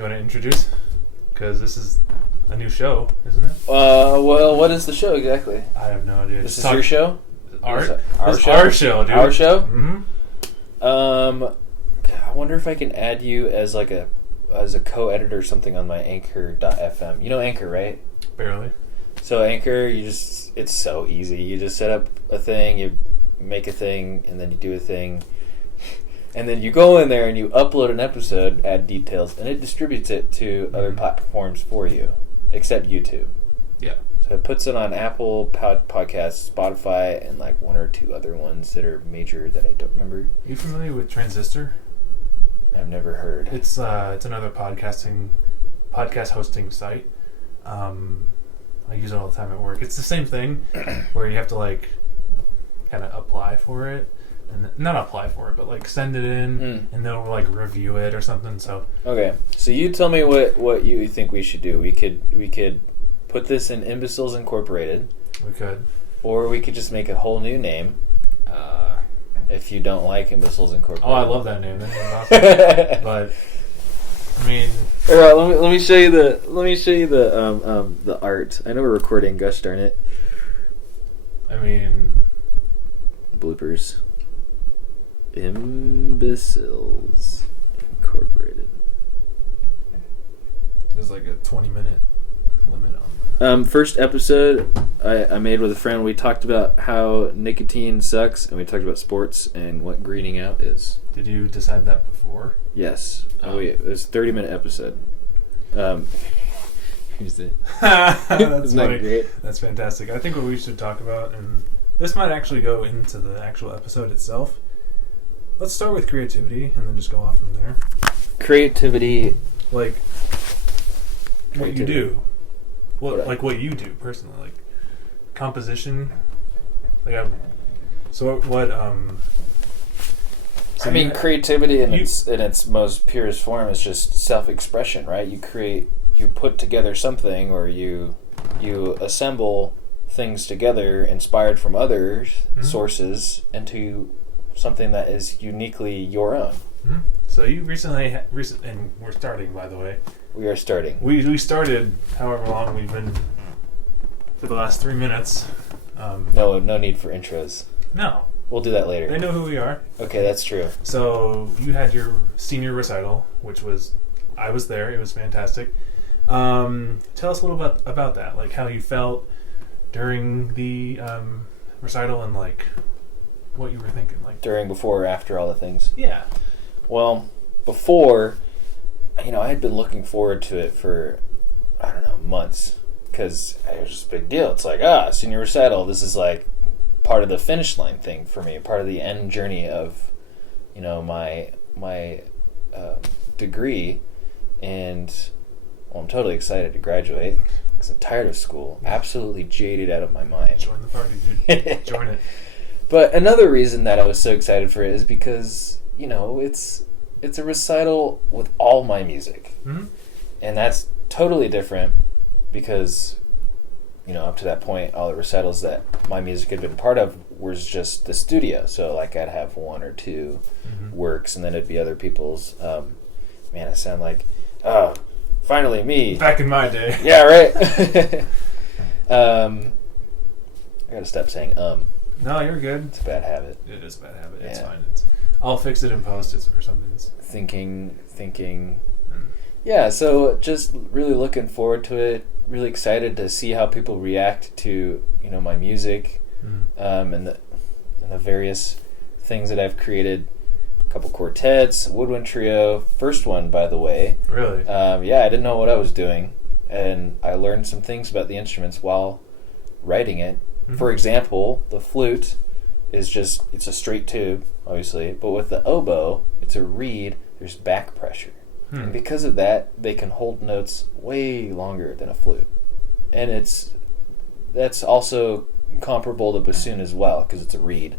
You want to introduce? Because this is a new show, isn't it? Well, what is the show exactly? I have no idea. This is your show? Our show? Our show, dude. Our show? Mm-hmm. I wonder if I can add you as a co-editor or something on my Anchor.fm. You know Anchor, right? Barely. So Anchor, it's so easy. You just set up a thing, you make a thing, and then you do a thing. And then you go in there and you upload an episode, add details, and it distributes it to other platforms for you, except YouTube. Yeah. So it puts it on Apple Podcasts, Spotify, and like one or two other ones that are major that I don't remember. You familiar with Transistor? I've never heard. It's another podcast hosting site. I use it all the time at work. It's the same thing where you have to like kind of apply for it. And not apply for it, but like send it in, and they'll like review it or something. So okay, so you tell me what you think we should do. We could put this in Imbeciles Incorporated. We could, or we could just make a whole new name. If you don't like Imbeciles Incorporated. Oh, I love that name. That name is awesome. But I mean, all right, let me show you the art. I know we're recording. Gosh darn it! I mean, bloopers. Imbeciles Incorporated. There's like a 20-minute limit on that. First episode I made with a friend. We talked about how nicotine sucks, and we talked about sports and what greening out is. Did you decide that before? Yes. It was a 30-minute episode. Here's it. That's Isn't funny. that great? That's fantastic. I think what we should talk about, and this might actually go into the actual episode itself. Let's start with creativity and then just go off from there. Creativity. Like, what you do. What What you do, personally. Like, composition. Like, creativity in its most purest form is just self-expression, right? You put together something, or you assemble things together inspired from other sources into something that is uniquely your own. Mm-hmm. So you recently, and we're starting, by the way. We are starting. We started however long we've been for the last 3 minutes. No need for intros. No. We'll do that later. They know who we are. Okay, that's true. So you had your senior recital, I was there. It was fantastic. Tell us a little bit about that, like how you felt during the recital and like what you were thinking, like during, before, or after all the things. Yeah. Well, before, I had been looking forward to it for, I don't know, months, because it was just a big deal. It's like, senior recital. This is like part of the finish line thing for me, part of the end journey of, my degree, and I'm totally excited to graduate because I'm tired of school, absolutely jaded out of my mind. Join the party, dude. Join it. But another reason that I was so excited for it is because, it's a recital with all my music. Mm-hmm. And that's totally different because, up to that point, all the recitals that my music had been part of was just the studio. So, like, I'd have one or two works, and then it'd be other people's. Man, I sound like, finally me. Back in my day. Yeah, right? I gotta stop saying No, you're good. It's a bad habit. It is a bad habit. Yeah. It's fine. I'll fix it in post or something. Thinking. Yeah, so just really looking forward to it. Really excited to see how people react to, my music, and the various things that I've created. A couple quartets, woodwind trio. First one, by the way. Really? Yeah, I didn't know what I was doing, and I learned some things about the instruments while writing it. Mm-hmm. For example, the flute is it's a straight tube, obviously, but with the oboe, it's a reed, there's back pressure. And because of that, they can hold notes way longer than a flute. And that's also comparable to bassoon as well, because it's a reed.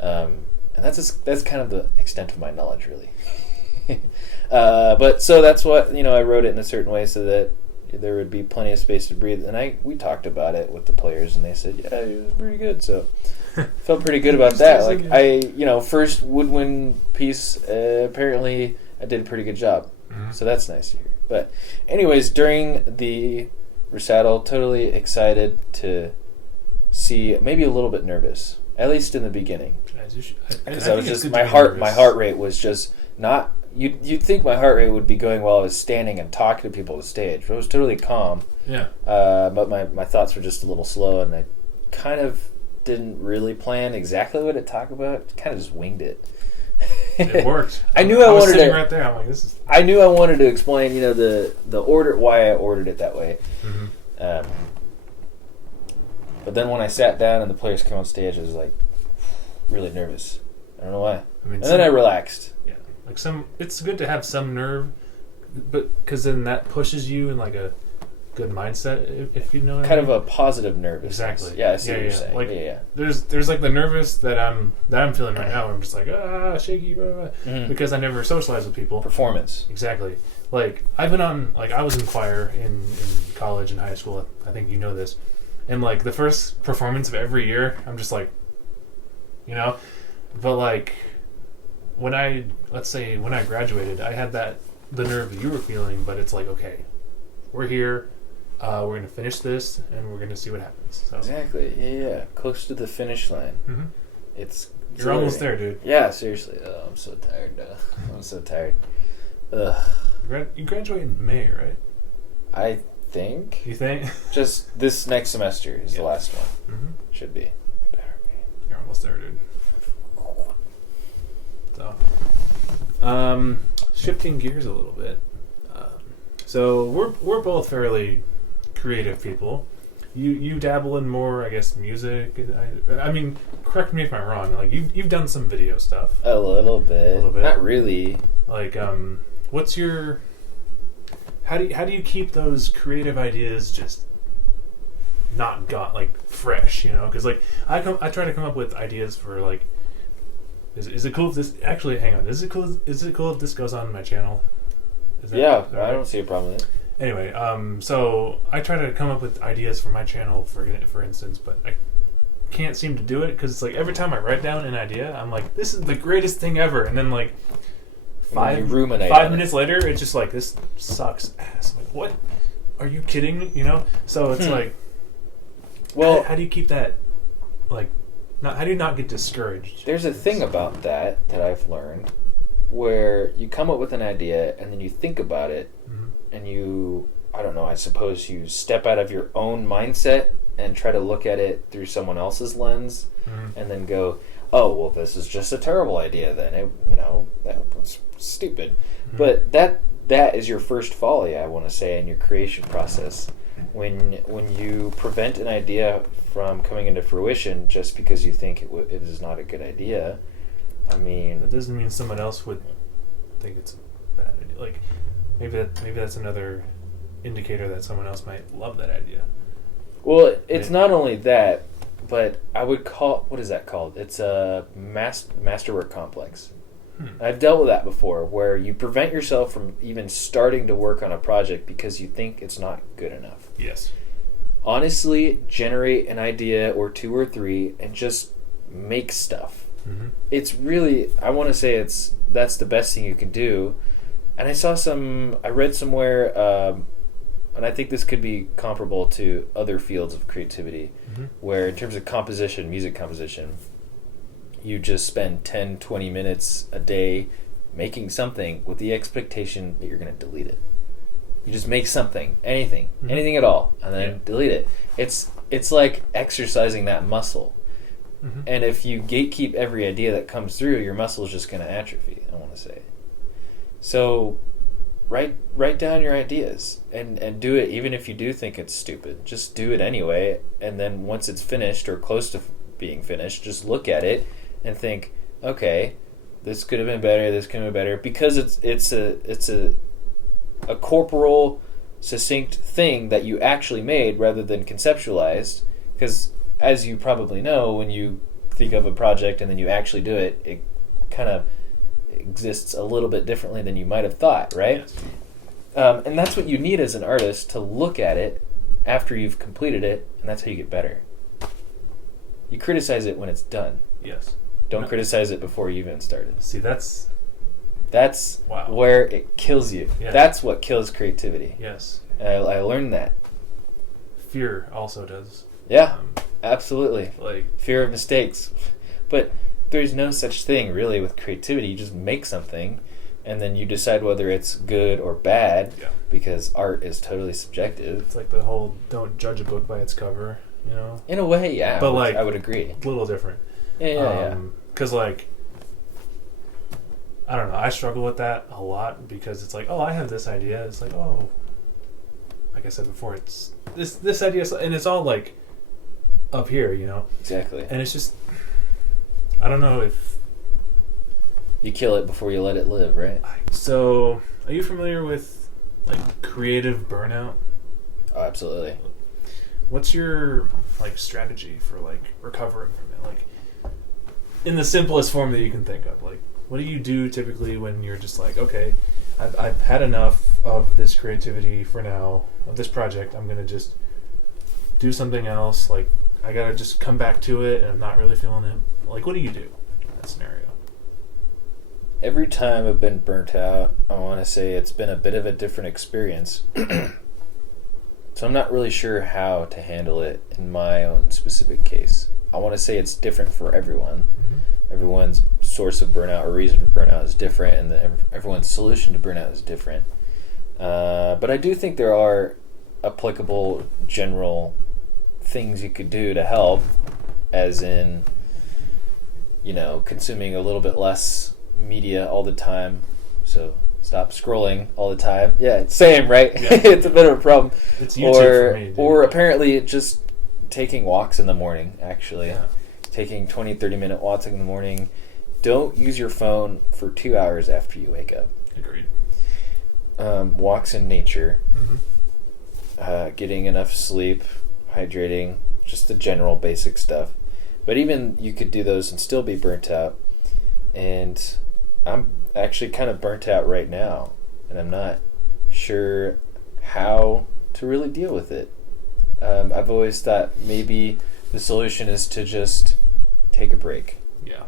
And that's kind of the extent of my knowledge, really. But so that's what, I wrote it in a certain way so that there would be plenty of space to breathe. And we talked about it with the players, and they said, yeah, it was pretty good. So felt pretty good about that. Like first woodwind piece, apparently I did a pretty good job. Mm-hmm. So that's nice to hear. But anyways, during the recital, totally excited to see, maybe a little bit nervous, at least in the beginning. Because I was just, my heart rate was just not, you'd think my heart rate would be going while I was standing and talking to people on the stage, but it was totally calm. Yeah. But my thoughts were just a little slow, and I kind of didn't really plan exactly what to talk about. Kind of just winged it. It worked. I knew I was wanted sitting to. right there. I'm like, this is. I knew I wanted to explain, the order, why I ordered it that way. Mm-hmm. But then when I sat down and the players came on stage, I was like really nervous. I don't know why. And then I relaxed. Yeah, like it's good to have some nerve, but because then that pushes you in like a good mindset, if you know what kind I mean? of a positive nervousness. Exactly. Yeah, I see what you're saying. Like, yeah. There's like the nervous that I'm feeling right now. Where I'm just like shaky, blah, blah, blah, because I never socialize with people. Performance. Exactly. Like I've been on, like I was in choir in college and high school. I think you know this. And like the first performance of every year, I'm just like, but like let's say when I graduated, I had the nerve you were feeling, but it's like, okay, we're here. We're going to finish this, and we're going to see what happens. So. Exactly. Yeah. Close to the finish line. Mm-hmm. You're almost there, dude. Yeah, seriously. Oh, I'm so tired. I'm so tired. Ugh. You graduate in May, right? I think. You think? Just this next semester is the last one. Mm-hmm. Should be. It better be. You're almost there, dude. So, shifting gears a little bit. So we're both fairly creative people. You dabble in more, I guess, music. I mean, correct me if I'm wrong. Like you've done some video stuff. A little bit. Not really. Like, what's your? How do you keep those creative ideas just not fresh? Because like I try to come up with ideas for like. Is it cool if this actually? Hang on. Is it cool if this goes on my channel? Yeah, right? I don't see a problem with it. Anyway, so I try to come up with ideas for my channel, for instance, but I can't seem to do it because it's like every time I write down an idea, I'm like, this is the greatest thing ever, and then like 5 minutes later, it's just like, this sucks ass. I'm like, what? Are you kidding? So it's like, well, how do you keep that like? How do you not get discouraged? There's a thing about that I've learned, where you come up with an idea and then you think about it, and you, I don't know, I suppose you step out of your own mindset and try to look at it through someone else's lens, and then go, oh, well, this is just a terrible idea then. That was stupid. But that is your first folly, I want to say, in your creation process. When you prevent an idea from coming into fruition just because you think it is not a good idea, I mean, that doesn't mean someone else would think it's a bad idea. Like maybe that's another indicator that someone else might love that idea. Well, it's not only that, but I would call, what is that called? It's a masterwork complex. I've dealt with that before, where you prevent yourself from even starting to work on a project because you think it's not good enough. Yes. Honestly, generate an idea or 2 or 3 and just make stuff. It's really, I want to say that's the best thing you can do. And I read somewhere, and I think this could be comparable to other fields of creativity, where in terms of composition, music composition, you just spend 10, 20 minutes a day making something with the expectation that you're going to delete it. You just make something, anything at all, and then delete it. It's like exercising that muscle. And if you gatekeep every idea that comes through, your muscle is just going to atrophy, I want to say. So write down your ideas and do it, even if you do think it's stupid. Just do it anyway, and then once it's finished or close to being finished, just look at it and think, okay, this could have been better, this could have been better, because it's a corporal, succinct thing that you actually made rather than conceptualized. Because as you probably know, when you think of a project and then you actually do it, it kind of exists a little bit differently than you might have thought, right? Yes. And that's what you need as an artist, to look at it after you've completed it, and that's how you get better. You criticize it when it's done. Yes. Don't criticize it before you even started. See, that's That's where it kills you. Yeah. That's what kills creativity. Yes. And I learned that. Fear also does. Yeah, absolutely. Like fear of mistakes. But there's no such thing really with creativity. You just make something and then you decide whether it's good or bad because art is totally subjective. It's like the whole don't judge a book by its cover, you know? In a way, yeah. But like, I would agree. A little different. Yeah. Because like, I don't know, I struggle with that a lot because it's like, oh, I have this idea. It's like, oh, like I said before, it's this idea, and it's all like up here, you know? Exactly. And it's just, I don't know if... You kill it before you let it live, right? So, are you familiar with like creative burnout? Oh, absolutely. What's your like strategy for like recovering from it? Like, in the simplest form that you can think of, like, what do you do typically when you're just like, okay, I've had enough of this creativity for now, of this project, I'm going to just do something else, like, I got to just come back to it, and I'm not really feeling it. Like, what do you do in that scenario? Every time I've been burnt out, I want to say it's been a bit of a different experience. So I'm not really sure how to handle it in my own specific case. I want to say it's different for everyone. Mm-hmm. Everyone's source of burnout or reason for burnout is different, and everyone's solution to burnout is different. But I do think there are applicable general things you could do to help, as in, consuming a little bit less media all the time. So stop scrolling all the time. Yeah, it's same, right? Yeah. It's a bit of a problem. It's YouTube for me, dude. Or apparently just taking walks in the morning, actually. Yeah. Taking 20, 30-minute walks in the morning. Don't use your phone for 2 hours after you wake up. Agreed. Walks in nature. Mm-hmm. Getting enough sleep, hydrating, just the general basic stuff. But even you could do those and still be burnt out. And I'm actually kind of burnt out right now. And I'm not sure how to really deal with it. I've always thought maybe the solution is to just take a break. Yeah.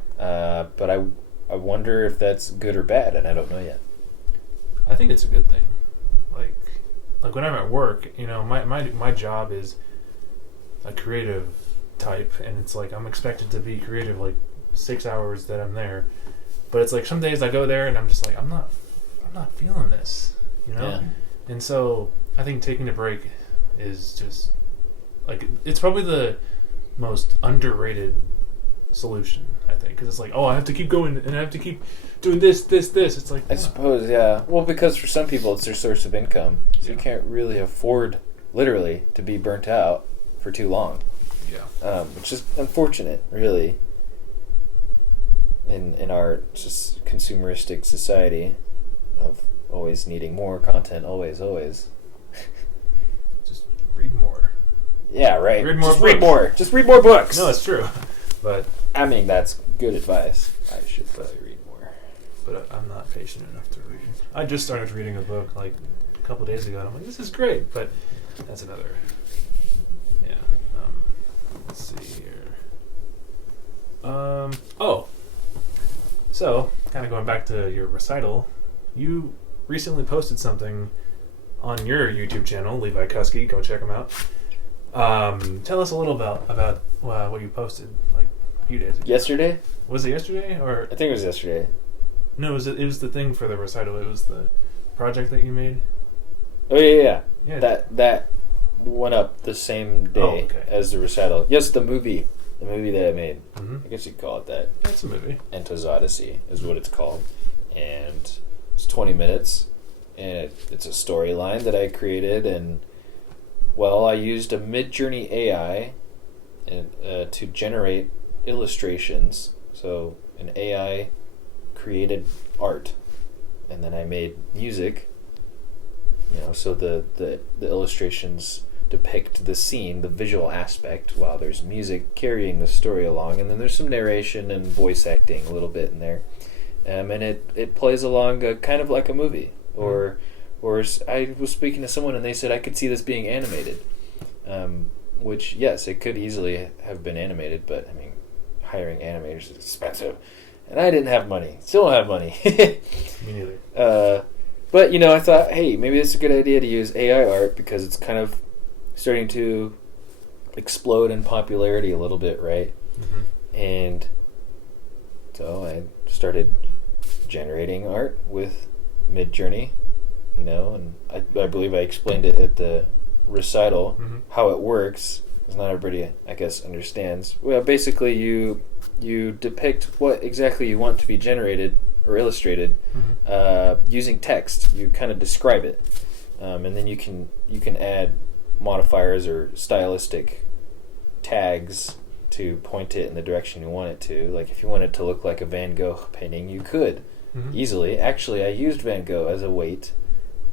But I wonder if that's good or bad, and I don't know yet. I think it's a good thing. Like when I'm at work, my job is a creative type, and it's like I'm expected to be creative like 6 hours that I'm there. But it's like some days I go there and I'm just like I'm not feeling this, Yeah. And so I think taking a break is just like it's probably the most underrated solution, I think, because it's like, oh, I have to keep going and I have to keep doing this. It's like, I suppose, yeah. Well, because for some people it's their source of income, so you can't really afford, literally, to be burnt out for too long. Yeah. Which is unfortunate, really, in our just consumeristic society of always needing more content, always. Just read more. Yeah, right. Read more. Just read more books. No, it's true. But I mean, that's good advice. I should probably read more. But I'm not patient enough to read. I just started reading a book like a couple days ago, and I'm like, this is great. But that's another. Yeah. Let's see here. So, kind of going back to your recital, you recently posted something on your YouTube channel, Levi Kusky. Go check him out. Tell us a little about what you posted like a few days ago. Yesterday? Was it yesterday or? I think it was yesterday. No, it was the thing for the recital. It was the project that you made. Oh yeah. Yeah. That went up the same day as the recital. Yes, the movie that I made. Mm-hmm. I guess you could call it that. That's a movie. Ento's Odyssey is what it's called, and it's 20 minutes, and it's a storyline that I created, and I used a Midjourney AI to generate illustrations. So an AI created art, and then I made music. So the illustrations depict the scene, the visual aspect, while there's music carrying the story along, and then there's some narration and voice acting a little bit in there, and it plays along kind of like a movie. Or I was speaking to someone and they said I could see this being animated, which yes, it could easily have been animated, but I mean, hiring animators is expensive, And I didn't have money. Still don't have money. Me neither. But, you know, I thought, hey, maybe it's a good idea to use AI art because it's kind of starting to explode in popularity a little bit, right? Mm-hmm. And so I started generating art with Midjourney, you know, and I believe I explained it at the recital, Mm-hmm. how it works, because not everybody, I guess, understands. Well, basically you depict what exactly you want to be generated or illustrated using text. You kind of describe it, and then you can add modifiers or stylistic tags to point it in the direction you want it to. Like if you want it to look like a Van Gogh painting, you could easily. Actually, I used Van Gogh as a weight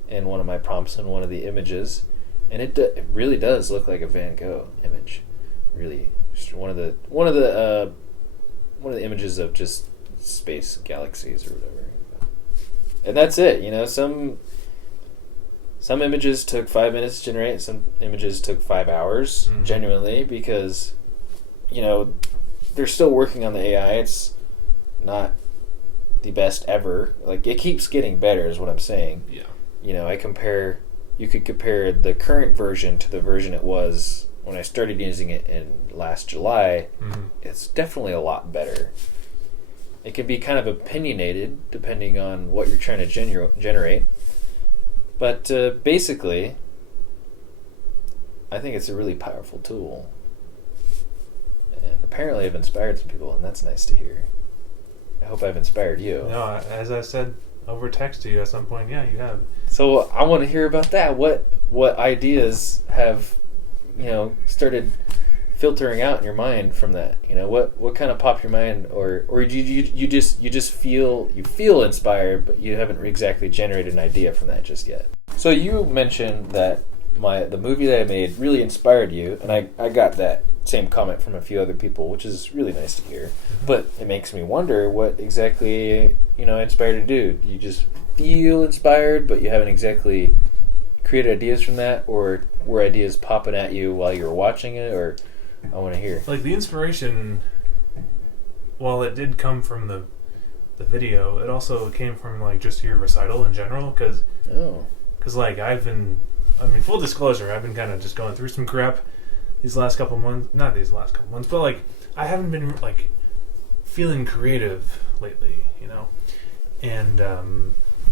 in one of my prompts in one of the images, and it really does look like a Van Gogh image. Really, just one of the images of just space galaxies or whatever. And that's it. You know, some images took 5 minutes to generate. Some images took 5 hours, genuinely, because, you know, they're still working on the AI. It's not the best ever. Like, it keeps getting better is what I'm saying. Yeah. You know, you could compare the current version to the version it was when I started using it in last July. It's definitely a lot better. It can be kind of opinionated depending on what you're trying to generate. But basically, I think it's a really powerful tool. And apparently I've inspired some people, and that's nice to hear. I hope I've inspired you. No, as I said over text to you at some point, yeah, you have. So I want to hear about that. What ideas have, you know, started filtering out in your mind from that? You know, what kind of popped your mind, or you just feel inspired, but you haven't exactly generated an idea from that just yet. So you mentioned that the movie that I made really inspired you, and I got that same comment from a few other people, which is really nice to hear. But it makes me wonder what exactly, you know, inspired you to do. Do you just feel inspired, but you haven't exactly created ideas from that, or were ideas popping at you while you were watching it? Or I want to hear. Like the inspiration, while it did come from the video, it also came from like just your recital in general, because like full disclosure, I've been kind of just going through some crap these last couple months. Not these last couple months, but like I haven't been like feeling creative lately, you know. And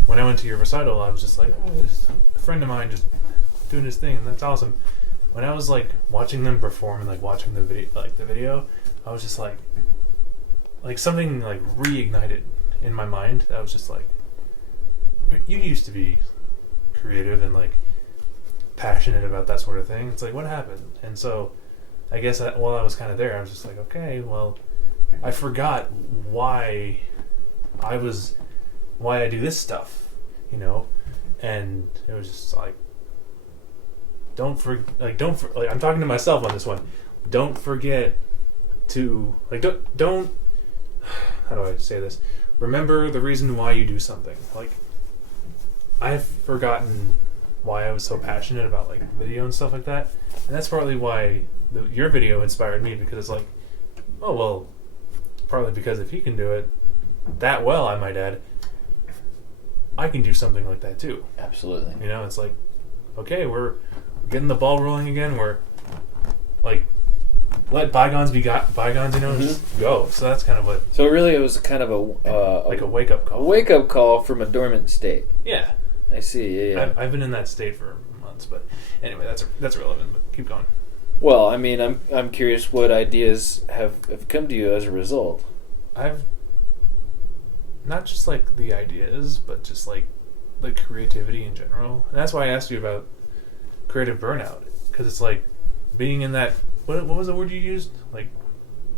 when I went to your recital, I was just like, oh, this a friend of mine just doing his thing, and that's awesome. When I was like watching them perform and like watching the video, I was just like something like reignited in my mind. I was just like, you used to be creative and like passionate about that sort of thing. It's like, what happened? And so I guess while I was kind of there, I was just like, okay, well, I forgot why I do this stuff, you know. And it was just like, I'm talking to myself on this one. Don't forget to don't how do I say this? Remember the reason why you do something. Like, I've forgotten why I was so passionate about like video and stuff like that, and that's partly why your video inspired me, because it's like, oh well, partly because if he can do it that well, I might add, I can do something like that too. Absolutely. You know, it's like, okay, we're getting the ball rolling again. We're like, let bygones be bygones, you know, just go. So that's kind of what. So really, it was kind of a wake up call. A wake up call from a dormant state. Yeah, I see. Yeah. I've been in that state for months, but anyway, that's relevant. But keep going. Well, I mean, I'm curious what ideas have come to you as a result. I've not just like the ideas, but just like the creativity in general. And that's why I asked you about creative burnout, because it's like being in that, what was the word you used, like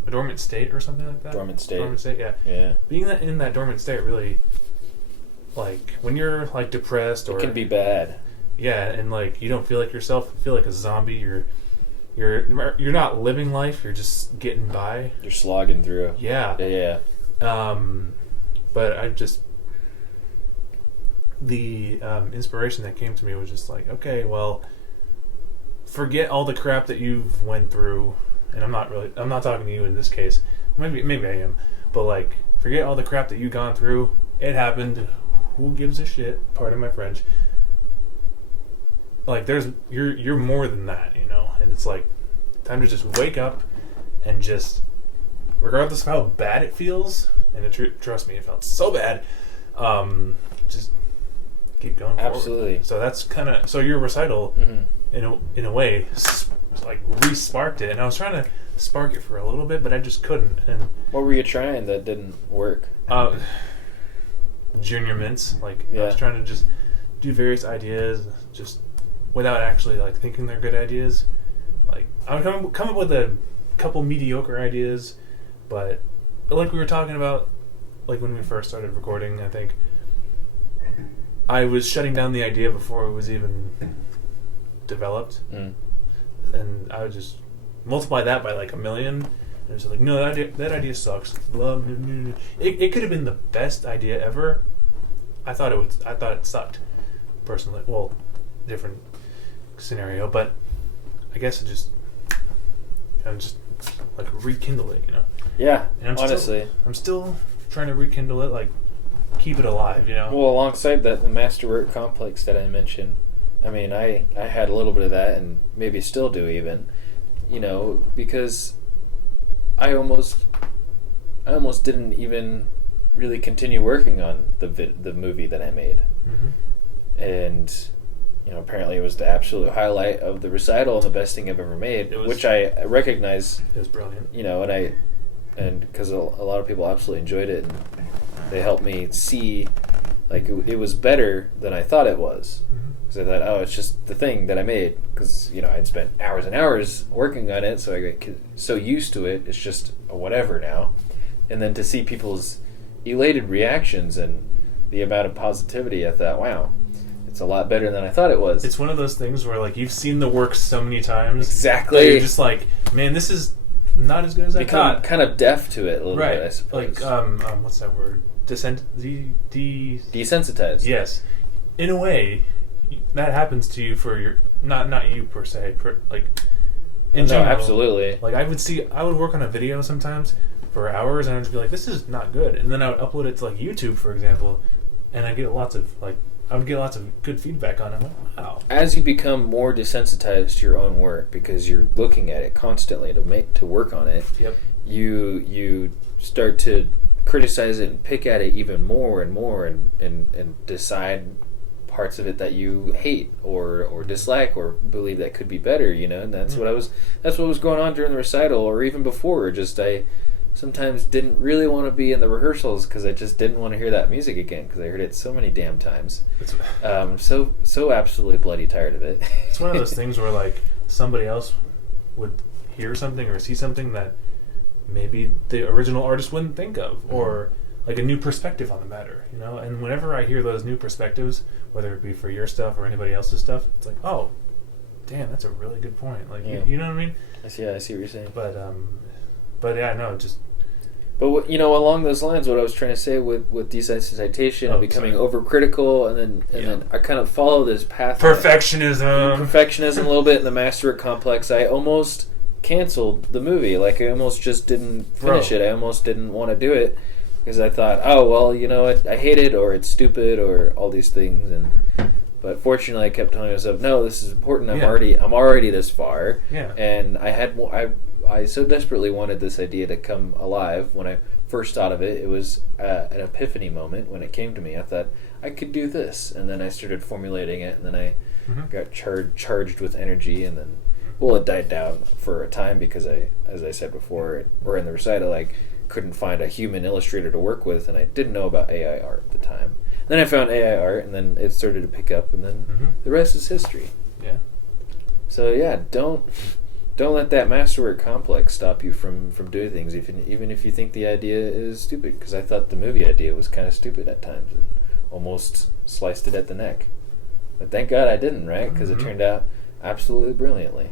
a dormant state or something like that. Dormant state, yeah. Being in that dormant state really, like when you're like depressed, or it can be bad. Yeah, and like you don't feel like yourself, you feel like a zombie. You're not living life, you're just getting by, you're slogging through. Yeah. But I just, the inspiration that came to me was just like, okay, well, forget all the crap that you've went through, and I'm not talking to you in this case. Maybe I am, but like, forget all the crap that you've gone through. It happened. Who gives a shit? Pardon my French. Like, you're more than that, you know? And it's like, time to just wake up and just, regardless of how bad it feels, and trust me, it felt so bad, just keep going forward. Absolutely. So that's kind of, so your recital, in a way, like, re-sparked it. And I was trying to spark it for a little bit, but I just couldn't. And what were you trying that didn't work? Junior mints. Like, Yeah. I was trying to just do various ideas, just without actually, like, thinking they're good ideas. Like, I would come up with a couple mediocre ideas, but like we were talking about, like, when we first started recording, I think I was shutting down the idea before it was even developed. And I would just multiply that by like 1,000,000, and it's like, no, that idea sucks. It could have been the best idea ever. I thought it sucked, personally. Well, different scenario, but I guess it just like rekindle it, you know. Yeah, And honestly. I'm still trying to rekindle it, like, keep it alive, you know. Well, alongside that, the masterwork complex that I mentioned, I mean, I had a little bit of that, and maybe still do even, you know, because I almost didn't even really continue working on the movie that I made, and you know, apparently it was the absolute highlight of the recital and the best thing I've ever made, which I recognize. It was brilliant, you know, and because a lot of people absolutely enjoyed it, and they helped me see, like, it was better than I thought it was. Because I thought, oh, it's just the thing that I made. Because, you know, I'd spent hours and hours working on it, so I got so used to it, it's just a whatever now. And then to see people's elated reactions and the amount of positivity, I thought, wow, it's a lot better than I thought it was. It's one of those things where, like, you've seen the work so many times. Exactly. That you're just like, man, this is not as good as I Become thought. kind of deaf to it a little bit, I suppose. Like, what's that word? Desensitized. Yes. In a way, that happens to you for your, not you per se, like, in general. Absolutely. Like, I would work on a video sometimes for hours, and I'd just be like, this is not good. And then I would upload it to, like, YouTube, for example, and I would get lots of good feedback on it. I'm like, wow. As you become more desensitized to your own work, because you're looking at it constantly to work on it, Yep. you start to criticize it and pick at it even more and more, and decide parts of it that you hate or dislike or believe that could be better, you know. And that's what was going on during the recital, or even before. Just I sometimes didn't really want to be in the rehearsals because I just didn't want to hear that music again, because I heard it so many damn times. So absolutely bloody tired of it. It's one of those things where, like, somebody else would hear something or see something that maybe the original artist wouldn't think of, or like a new perspective on the matter, you know. And whenever I hear those new perspectives, whether it be for your stuff or anybody else's stuff, it's like, oh, damn, that's a really good point. Like, you know what I mean? I see what you're saying. But yeah, no, just. But you know, along those lines, what I was trying to say with desensitization and becoming overcritical, and then I kind of follow this path. Perfectionism a little bit in the masterwork complex. I almost canceled the movie. Like, I almost just didn't finish it. I almost didn't want to do it because I thought, oh well, you know, I hate it, or it's stupid, or all these things. But fortunately, I kept telling myself, no, this is important. I'm already this far. Yeah. And I so desperately wanted this idea to come alive. When I first thought of it, it was an epiphany moment when it came to me. I thought I could do this, and then I started formulating it, and then I got charged with energy, and then it died down for a time because as I said before, or in the recital, I couldn't find a human illustrator to work with, and I didn't know about AI art at the time. Then I found AI art, and then it started to pick up, and then the rest is history. Yeah. So yeah, don't let that masterwork complex stop you from doing things, even if you think the idea is stupid. Because I thought the movie idea was kind of stupid at times, and almost sliced it at the neck. But thank God I didn't, right? Because it turned out absolutely brilliantly.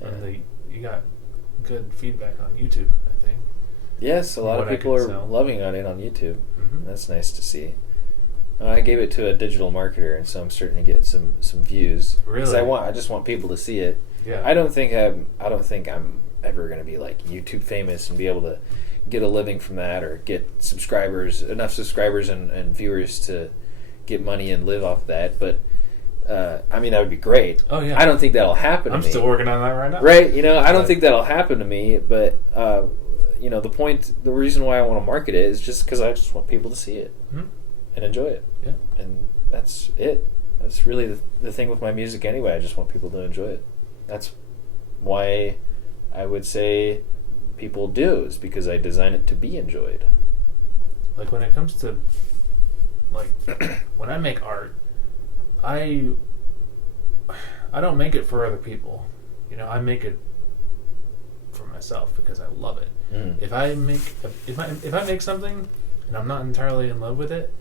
And you got good feedback on YouTube, I think. Yes, a lot of people are loving on it on YouTube. That's nice to see. I gave it to a digital marketer, and so I'm starting to get some views. Really? Because I just want people to see it. Yeah. I don't think I'm ever going to be like YouTube famous and be able to get a living from that or get enough subscribers and viewers to get money and live off of that. But I mean, that would be great. Oh yeah. I don't think that'll happen to me. I'm still working on that right now. Right? I don't think that'll happen to me. But the reason why I want to market it is just because I just want people to see it and enjoy it. Yeah. And that's it. That's really the thing with my music anyway. I just want people to enjoy it. That's why I would say people do, is because I design it to be enjoyed. Like when it comes to, like, when I make art, I don't make it for other people. I make it for myself because I love it. Mm. If I make something and I'm not entirely in love with it,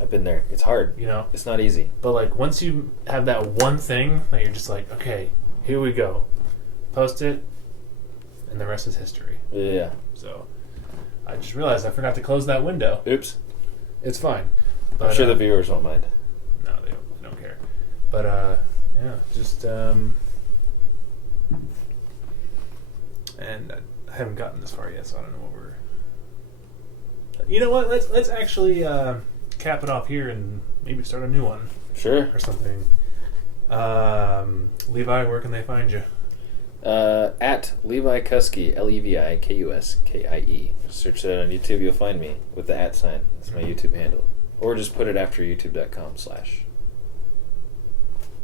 I've been there. It's hard. It's not easy. But like once you have that one thing that you're just like, okay, here we go, post it, and the rest is history. Yeah. So I just realized I forgot to close that window. Oops. It's fine. But, I'm sure the viewers won't mind. No, they don't care. But yeah, just and I haven't gotten this far yet, so I don't know what we're. You know what? Let's actually cap it off here and maybe start a new one. Sure. Or something. Levi, where can they find you? At Levi Kuskie, LeviKuSkie. Search that on YouTube, you'll find me with the @ sign. That's my YouTube handle. Or just put it after youtube.com/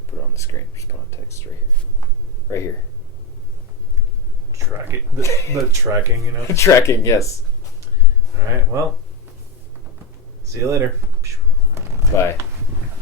Put it on the screen. Just put on text right here. Right here. Track it. The tracking, Tracking, yes. Alright, well. See you later. Bye.